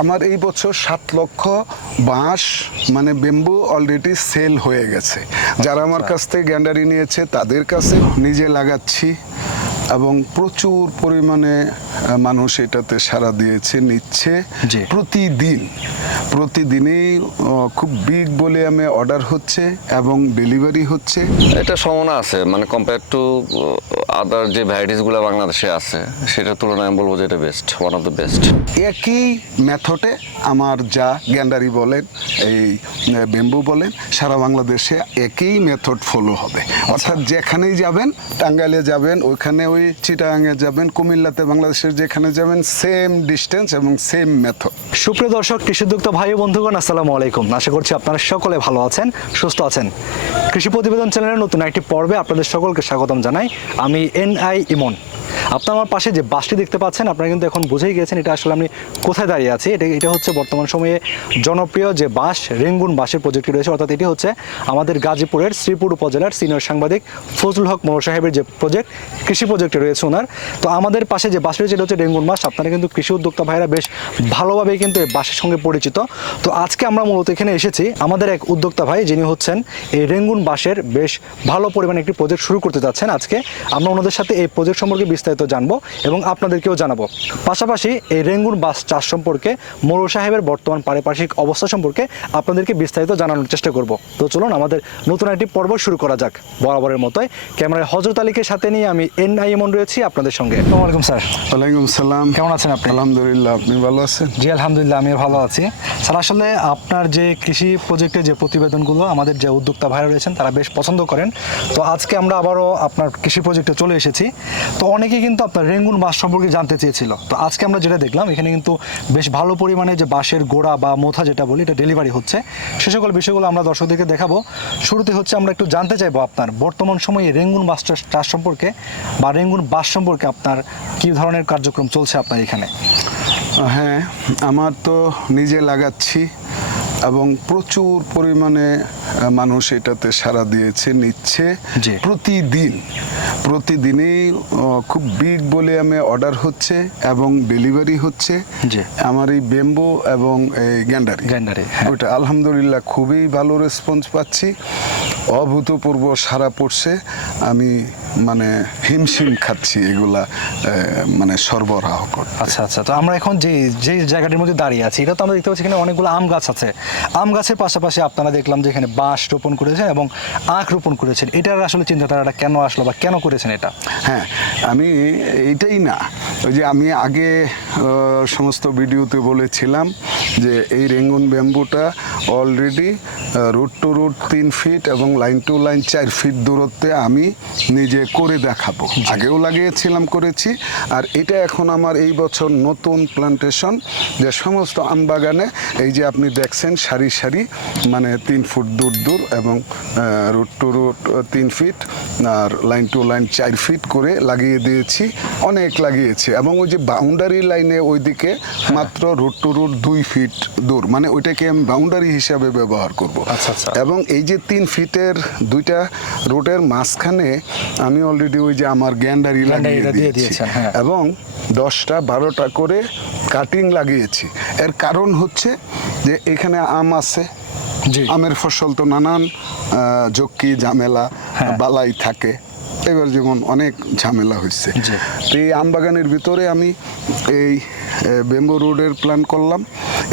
আমার এই বছর সাত লক্ষ বাঁশ মানে বেম্বু অলরেডি সেল হয়ে গেছে। যারা আমার কাছ থেকে গ্যান্ডারি নিয়েছে, তাদের কাছে নিজে লাগাচ্ছি এবং প্রচুর পরিমাণে মানুষ এটাতে সাড়া দিয়েছে নিচ্ছে। প্রতিদিন প্রতিদিনই খুব বিগ বলে আমি অর্ডার হচ্ছে এবং ডেলিভারি হচ্ছে। এটা সম্ভাবনা আছে মানে কম্পেয়ার টু আদার যে ভ্যারাইটিসগুলো বাংলাদেশে আছে সেটার তুলনায় আমি বলব যে এটা best one of the best একই মেথডে আমার যা গ্যান্ডারি বলেন এই বেম্বু বলেন সারা বাংলাদেশে একই মেথড ফলো হবে। অর্থাৎ যেখানেই যাবেন টাঙ্গাইলে যাবেন ওইখানে ওই চিটাগাঙে যাবেন কুমিল্লাতে বাংলাদেশের যেখানে যাবেন সেম ডিস্টেন্স এবং সেম মেথড সুপ্রিয় দর্শক কৃষি উদ্যোক্তা ভাই বন্ধুগণ, আসসালামু আলাইকুম। আশা করছি আপনারা সকলে ভালো আছেন, সুস্থ আছেন। কৃষি প্রতিবেদন চ্যানেলের নতুন একটি পর্বে আপনাদের সকলকে স্বাগতম জানাই। আমি এন আই ইমন। আপনার আমার পাশে যে বাসটি দেখতে পাচ্ছেন, আপনারা কিন্তু এখন বুঝেই গেছেন এটা আসলে আমি কোথায় দাঁড়িয়ে আছি। এটা এটা হচ্ছে বর্তমান সময়ে জনপ্রিয় যে বাস, রেঙ্গুন বাসের প্রজেক্টটি রয়েছে। অর্থাৎ এটি হচ্ছে আমাদের গাজীপুরের শ্রীপুর উপজেলার সিনিয়র সাংবাদিক ফজলুল হক মোর সাহেবের যে প্রজেক্ট, কৃষি প্রজেক্টে রয়েছে ওনার। তো আমাদের পাশে যে বাস রয়েছে, এটা হচ্ছে রেঙ্গুন বাস। আপনারা কিন্তু কৃষি উদ্যোক্তা ভাইরা বেশ ভালোভাবেই কিন্তু এই বাসের সঙ্গে পরিচিত। তো আজকে আমরা মূলত এখানে এসেছি আমাদের এক উদ্যোক্তা ভাই, যিনি হচ্ছেন এই রেঙ্গুন বাসের বেশ ভালো পরিমাণে একটি প্রজেক্ট শুরু করতে যাচ্ছেন আজকে। আমরা ওনাদের সাথে এই প্রজেক্ট সম্পর্কে বিস্তারিত জানব এবং আপনাদেরকেও জানাব। পাশাপাশি এই রেঙ্গুন বাস চাষ সম্পর্কে মোরল সাহেবের বর্তমান পারিপার্শ্বিক অবস্থা সম্পর্কে আপনাদেরকে বিস্তারিত জানানোর চেষ্টা করব। তো চলুন আমাদের নতুন একটি পর্ব শুরু করা যাক। বরাবরের মতোই ক্যামেরায় হজরত আলীকে সাথে নিয়ে আমি এন আই এমন রয়েছি আপনাদের সঙ্গে। আলাইকুম স্যার। ওয়ালাইকুম সালাম। কেমন আছেন আপনি? আলহামদুলিল্লাহ আপনি ভালো আছেন? জি আলহামদুলিল্লাহ আমি ভালো আছি। স্যার আসলে আপনার যে কৃষি প্রজেক্টের যে প্রতিবেদনগুলো আমাদের যে উদ্যোক্তা ভাইরা রয়েছেন তারা বেশ পছন্দ করেন। তো আজকে আমরা আবারও আপনার কৃষি প্রজেক্টে চলে এসেছি। তো অনেকে কিন্তু আপনার রেঙ্গুন বাস সম্পর্কে জানতে চেয়েছিল। তো আজকে আমরা যেটা দেখলাম, এখানে কিন্তু বেশ ভালো পরিমাণে যে বাঁশের গোড়া বা মোথা যেটা বলি, এটা ডেলিভারি হচ্ছে। সে সকল বিষয়গুলো আমরা দর্শকদেরকে দেখাবো। শুরুতে হচ্ছে আমরা একটু জানতে চাইব আপনার বর্তমান সময়ে রেঙ্গুন বাস চাষ- সম্পর্কে বা রেঙ্গুন বাস সম্পর্কে আপনার কী ধরনের কার্যক্রম চলছে আপনার এখানে? হ্যাঁ আমার তো নিজে লাগাচ্ছি। এবং প্রচুর পরিমাণে মানুষ এটাতে সাড়া দিয়েছে নিচ্ছে। প্রতিদিন প্রতিদিনই খুব বিগ বলে আমি অর্ডার হচ্ছে এবং ডেলিভারি হচ্ছে। আমার এই বেম্বো এবং এই গ্যান্ডারি গ্যান্ডারি, হ্যাঁ। ওইটা আলহামদুলিল্লাহ খুবই ভালো রেসপন্স পাচ্ছি অভূতপূর্ব সারা পড়ছে আমি মানে হিমশিম খাচ্ছি এগুলা মানে সরবরাহ করতে। আচ্ছা আচ্ছা তো আমরা এখন যে যে জায়গাটির মধ্যে দাঁড়িয়ে আছি এটা তো আমরা দেখতে পাচ্ছি এখানে অনেকগুলো আম গাছ আছে। আম গাছের পাশাপাশি আপনারা দেখলাম যে এখানে বাঁশ রোপণ করেছেন এবং আখ রোপণ করেছেন। এটার আসলে চিন্তাধারাটা কেন আসলো বা কেন করেছেন এটা? হ্যাঁ আমি এইটাই না। ওই যে আমি আগে সমস্ত ভিডিওতে বলেছিলাম যে এই রেঙ্গুন ব্যাম্বুটা অলরেডি রুট টু রুট তিন ফিট এবং লাইন টু লাইন চার ফিট দূরত্বে আমি নিজে করে দেখাবো। আগেও লাগিয়েছিলাম করেছি। আর এটা এখন আমার এই বছর নতুন প্লান্টেশন যে সমস্ত আম বাগানে এই যে আপনি দেখছেন সারি সারি মানে তিন ফুট দূর দূর এবং রুট টু রুট তিন ফিট আর লাইন টু লাইন চার ফিট করে লাগিয়ে দিয়েছি। অনেক লাগিয়েছি এবং ওই যে বাউন্ডারি লাইনে ওইদিকে মাত্র রুট টু রুট দুই ফিট দূর। মানে ওইটাকে আমি বাউন্ডারি হিসাবে ব্যবহার করব। আচ্ছা, আচ্ছা। এবং এই যে তিন ফিটের দুইটা রোডের মাঝখানে আমি অলরেডি ওই যে আমার গ্যান্ডারি লাগিয়ে দিয়ে দিয়েছি হ্যাঁ। এবং দশটা বারোটা করে কাটিং লাগিয়েছি এর কারণ হচ্ছে যে এখানে আম আছে। আমের ফসল তো নানান ঝক্কি ঝামেলা হ্যাঁ। বালাই থাকে এবার যেমন অনেক ঝামেলা হয়েছে। তো এই আম বাগানের ভিতরে আমি এই বেম্বো রোডের প্ল্যান করলাম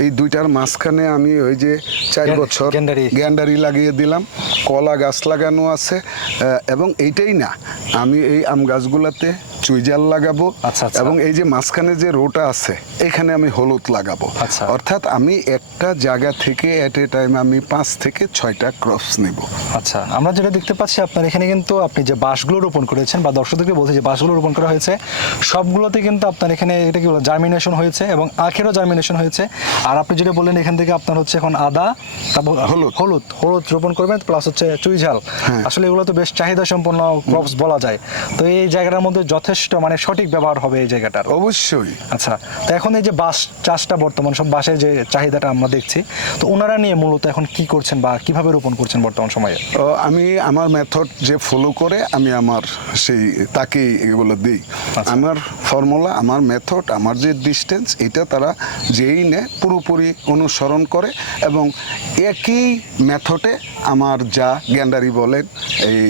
এই দুইটার মাঝখানে আমি ওই যে চার বছর গ্যান্ডারি। লাগিয়ে দিলাম কলা গাছ লাগানো আছে এবং এইটাই না আমি এই আম গাছগুলাতে চুইজাল লাগাবো আচ্ছা, আচ্ছা। এবং এই যে মাঝখানে যে রোটা আছে এখানে আমি হলুদ লাগাবো আচ্ছা। অর্থাৎ আমি একটা জায়গা থেকে এট এ টাইম আমি পাঁচ থেকে ছয়টা ক্রপস নিব আচ্ছা আমরা যেটা দেখতে পাচ্ছি আপনার এখানে কিন্তু আপনি যে বাঁশগুলো রোপণ করেছেন বা দর্শকদেরকে বলছি যে বাঁশগুলো রোপণ করা হয়েছে সবগুলোতে কিন্তু আপনার এখানে এটা কি বলে জার্মিনেশন হয়েছে এবং আখেরও জার্মিনেশন হয়েছে আর আপনি যেটা বললেন এখান থেকে আপনার হচ্ছে এখন আদা তারপর হলুদ। হলুদ হলুদ রোপণ করবেন প্লাস হচ্ছে চুই ঝাল হ্যাঁ। আসলে এগুলো তো বেশ চাহিদা সম্পন্ন ক্রপস বলা যায় তো এই জায়গাটার মধ্যে যথেষ্ট যথেষ্ট মানে সঠিক ব্যবহার হবে এই জায়গাটার। অবশ্যই। আচ্ছা তো এখন এই যে বাঁশ চাষটা বর্তমান সব বাঁশের যে চাহিদাটা আমরা দেখছি তো ওনারা নিয়ে মূলত এখন কি করছেন বা কীভাবে রোপণ করছেন বর্তমান সময়ে? আমি আমার মেথড যে ফলো করে আমি আমার সেই তাকেই এগুলো দিই। আচ্ছা। আমার ফর্মুলা আমার মেথড আমার যে ডিস্টেন্স এটা তারা যেই নেয় পুরোপুরি অনুসরণ করে এবং একই মেথডে আমার যা গ্যান্ডারি বলেন এই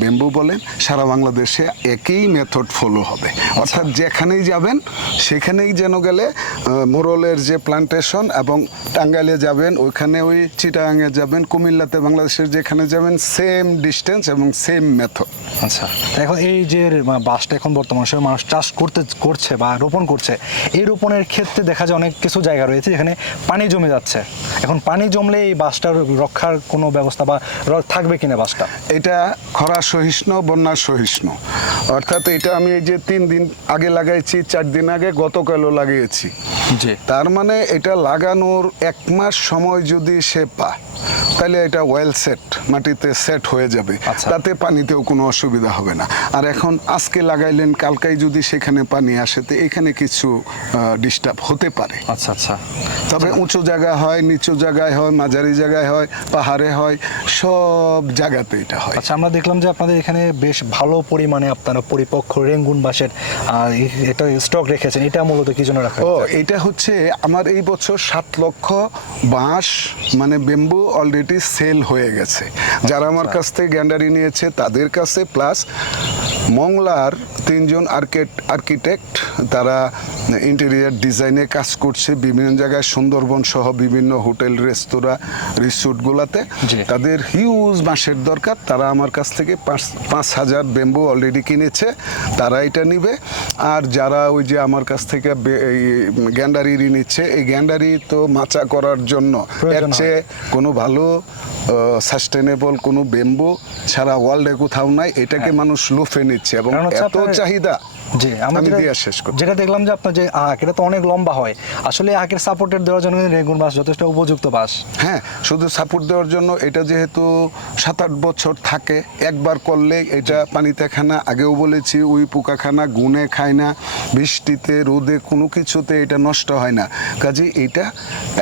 বেম্বু বলেন সারা বাংলাদেশে একই মেথড ফলো হবে। অর্থাৎ যেখানেই যাবেন সেখানেই যেন গেলে মোরলের যে প্লান্টেশন এবং টাঙ্গাইলে যাবেন ওইখানে ওই চিটাগাঙে যাবেন কুমিল্লাতে বাংলাদেশের যেখানে যাবেন সেম ডিস্টেন্স এবং সেম মেথড আচ্ছা এখন এই যে বাসটা এখন বর্তমান সময়ে মানুষ চাষ করতে করছে বা রোপণ করছে এই রোপণের ক্ষেত্রে দেখা যায় অনেক কিছু জায়গা রয়েছে যেখানে পানি জমে যাচ্ছে। এখন পানি জমলে এই বাসটার রক্ষার কোনো ব্যবস্থা বা থাকবে কিনা বাসটা? এটা খরা সহিষ্ণু বন্যা সহিষ্ণু। অর্থাৎ এটা আমি এই যে তিন দিন আগে লাগাইছি চার দিন আগে গতকালও লাগিয়েছি। তার মানে এটা লাগানোর এক মাস সময় যদি সে পায়। তাহলে এটা ওয়েল সেট মাটিতে সেট হয়ে যাবে। আচ্ছা। তাতে পানিতেও কোনো অসুবিধা হবে না। আর এখন আজকে লাগাইলেন কালকাই যদি সেখানে পানি আসে তো এখানে কিছু ডিস্টার্ব হতে পারে। আচ্ছা আচ্ছা। তবে উঁচু জায়গা হয় নিচু জায়গায় হয় মাঝারি জায়গায় হয় পাহাড়ে হয় সব জায়গাতে এটা হয়। আচ্ছা আমরা দেখলাম যে আপনাদের এখানে বেশ ভালো পরিমাণে আপনারা পরিপক্ক রেঙ্গুন বাঁশের এটা স্টক রেখেছেন। এটা মূলত কি জন্য রাখা ও এটা হচ্ছে আমার এই বছর সাত লক্ষ বাঁশ মানে বেম্বু অলরেডি সেল হয়ে গেছে। যারা আমার কাছ থেকে গ্যান্ডারি নিয়েছে তাদের কাছে প্লাস মংলার তিনজন আর্কেট আর্কিটেক্ট তারা ইন্টেরিয়ার ডিজাইনে কাজ করছে বিভিন্ন জায়গায় সুন্দরবন সহ বিভিন্ন হোটেল রেস্তোরাঁ রিসোর্টগুলোতে। তাদের হিউজ বাঁশের দরকার তারা আমার কাছ থেকে পাঁচ পাঁচ হাজার বেম্বু অলরেডি কিনেছে তারা এটা নিবে। আর যারা ওই যে আমার কাছ থেকে গ্যান্ডারি নিচ্ছে এই গ্যান্ডারি তো মাচা করার জন্য। এর চেয়ে কোনো ভালো সাস্টেনেবল কোনো বেম্বো ছাড়া ওয়ার্ল্ডে কোথাও নাই এটাকে মানুষ লুফে নিচ্ছে এবং এত চাহিদা। জি আমি দিয়ে শেষ করছি। যেটা দেখলাম যে আপনার যে আখ এটা তো অনেক লম্বা হয়। আসলে আখের সাপোর্টের দেওয়ার জন্য রেগুন বাঁশ যথেষ্ট উপযুক্ত বাঁশ। হ্যাঁ শুধু সাপোর্ট দেওয়ার জন্য এটা যেহেতু সাত আট বছর থাকে একবার করলে এটা পানিতে খানা আগেও বলেছি উই পোকা খানা গুনে খায় না বৃষ্টিতে রোদে কোনো কিছুতে এটা নষ্ট হয় না। কাজে এটা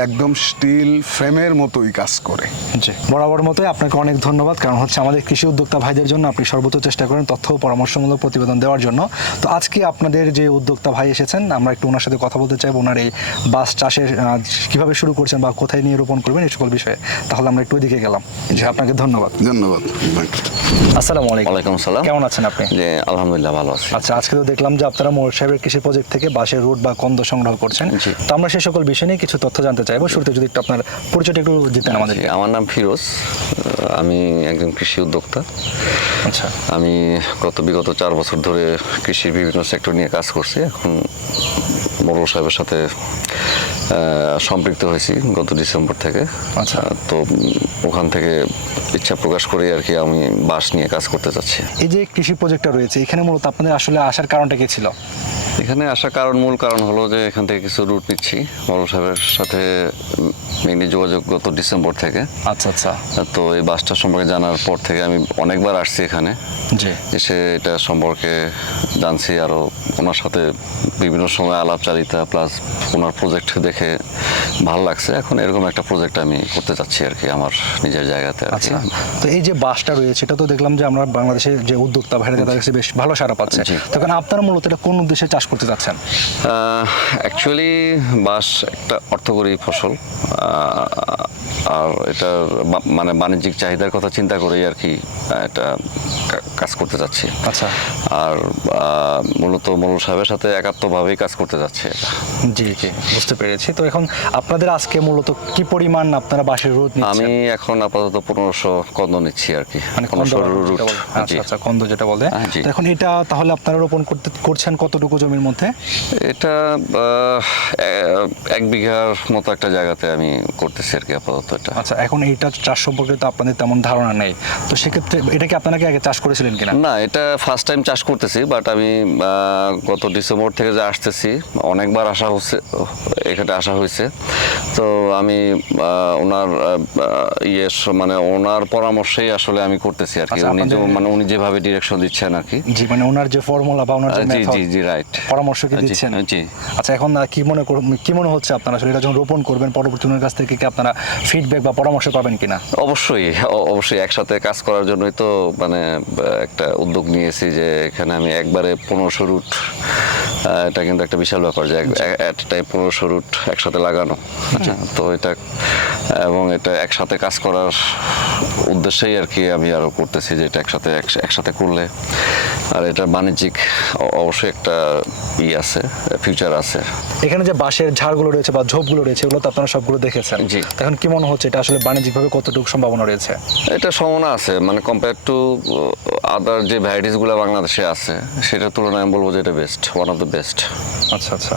একদম স্টিল ফ্রেমের মতোই কাজ করে। জি বরাবর মতোই আপনাকে অনেক ধন্যবাদ। কারণ হচ্ছে আমাদের কৃষি উদ্যোক্তা ভাইদের জন্য আপনি সর্বোচ্চ চেষ্টা করেন তথ্য ও পরামর্শমূলক প্রতিবেদন দেওয়ার জন্য। তো আজকে আপনাদের যে উদ্যোক্তা ভাই এসেছেন আমরা একটু ওনার সাথে কথা বলতে চাইব। ওনার এই বাস চাষের কীভাবে শুরু করছেন বা কোথায় নিয়ে রোপণ করবেন এই সকল বিষয়ে। তাহলে আমরা একটু ওইদিকে গেলাম। জি আপনাকে ধন্যবাদ। ধন্যবাদ। আসসালামু আলাইকুম। ওয়ালাইকুম আসসালাম। কেমন আছেন আপনি? যে আলহামদুলিল্লাহ ভালো আছি। আচ্ছা আজকে তো দেখলাম যে আপনারা মোর সাহেবের কৃষি প্রজেক্ট থেকে বাঁশের রুট বা কন্দ সংগ্রহ করছেন। তো আমরা সেই সকল বিষয় নিয়ে কিছু তথ্য জানতে চাইব। শুরুতে যদি একটু আপনার পরিচয়টা একটু দিতেন আমাদের। আমার নাম ফিরোজ। আমি একজন কৃষি উদ্যোক্তা। আচ্ছা। আমি গত বিগত চার বছর ধরে কৃষির বিভিন্ন সেক্টর নিয়ে কাজ করছি। এখন মোরল সাহেবের সাথে সম্পৃক্ত হয়েছি গত ডিসেম্বর থেকে। আচ্ছা। তো ওখান থেকে ইচ্ছা প্রকাশ করেই আর কি আমি বাস নিয়ে কাজ করতে চাচ্ছি। এই যে কৃষি প্রজেক্টটা রয়েছে এখানে মূলত আপনাদের আসলে আসার কারণটা কি ছিল? এখানে আসার কারণ মূল কারণ হলো যে এখান থেকে কিছু রুট নিচ্ছি মোরল সাহেবের সাথে মেনলি যোগাযোগ গত ডিসেম্বর থেকে। আচ্ছা আচ্ছা। তো এই বাসটা সম্পর্কে জানার পর থেকে আমি অনেকবার আসছি এখানে। জি। এসে এটা সম্পর্কে জানছি আরও ওনার সাথে বিভিন্ন সময় আলাপচারিতা প্লাস ওনার প্রজেক্ট দেখে ভালো লাগছে। এখন এরকম একটা প্রজেক্ট আমি করতে চাচ্ছি আর কি আমার নিজের জায়গাতে আচ্ছা তো এই যে বাসটা রয়েছে এটা তো দেখলাম যে আমরা বাংলাদেশের যে উদ্যোক্তা ভাইরা তাদের কাছে বেশ ভালো সারা পাচ্ছে। তখন আপনারা মূলত এটা কোন উদ্দেশ্যে চাষ করতে চাচ্ছেন অ্যাকচুয়ালি বাস একটা অর্থকরী ফসল। আর এটা মানে বাণিজ্যিক চাহিদার কথা চিন্তা করেই আর কি এটা কাজ করতে যাচ্ছি। আচ্ছা। আর মূলত মোরল সাহেবের সাথে একাত্মভাবেই কাজ করতে যাচ্ছে জি জি বুঝতে পেরেছি। তো এখন আপনাদের আজকে মূলত কি পরিমাণ আপনারা বাঁশের রুট আমি এখন আপাতত পনেরোশো কন্দ নিচ্ছি আর কি। মানে কন্দ পনেরোশো যেটা রুট। আচ্ছা আচ্ছা কন্দ যেটা বলে। হ্যাঁ, এখন এটা তাহলে আপনারা রোপণ করতে করছেন কতটুকু জমির মধ্যে? এটা এক বিঘার মতো একটা জায়গাতে আমি করতেছি আর কি আপাতত। এটা আচ্ছা এখন এইটা চাষ সম্পর্কে তো আপনাদের তেমন ধারণা নেই। তো সেক্ষেত্রে এটা কি আপনারা কি আগে চাষ করেছিলেন কিনা? না এটা ফার্স্ট টাইম চাষ করতেছি বাট আমি গত ডিসেম্বর থেকে যে আসতেছি অনেকবার আসা হচ্ছে এখানে আসা হয়েছে। তো আমি ওনার ইয়ে মানে ওনার পরামর্শেই আসলে আমি করতেছি আর কি। আচ্ছা, উনি যে মানে উনি যেভাবে ডিরেকশন দিচ্ছেন আর কি। জি মানে ওনার যে ফর্মুলা বা ওনার যে জি মেথড জি জি রাইট পরামর্শ কি দিচ্ছেন? জি। আচ্ছা এখন কি মনে কি মনে হচ্ছে আপনারা আসলে? এটা যখন রোপণ করবেন পরবর্তী ওনার কাছ থেকে কি আপনারা ফিডব্যাক বা পরামর্শ পাবেন কিনা? অবশ্যই অবশ্যই একসাথে কাজ করার জন্যই তো মানে একটা উদ্যোগ নিয়েছি যে এখানে আমি একবারে পনেরোশো রুট এটা কিন্তু একটা বিশাল ব্যাপার যে অ্যাট টাইম পনেরোশো রুট একসাথে লাগানো। আচ্ছা। তো এটা এবং এটা একসাথে কাজ করার উদ্দেশ্যেই আর কি আমি আরও করতেছি যে এটা একসাথে একসাথে করলে। আর এটা বাণিজ্যিক অবশ্যই একটা ই আছে ফিউচার আছে। এখানে যে বাঁশের ঝাড়গুলো রয়েছে বা ঝোপগুলো রয়েছে এগুলো তো আপনারা সবগুলো দেখেছেন। জি। এখন কি মনে হচ্ছে এটা আসলে বাণিজ্যিকভাবে কতটুকু সম্ভাবনা রয়েছে? এটা সম্ভাবনা আছে মানে কম্পেয়ার টু আদার যে ভ্যারাইটিসগুলো বাংলাদেশে আছে সেটার তুলনায় আমি বলব যে এটা best one of the best আচ্ছা আচ্ছা।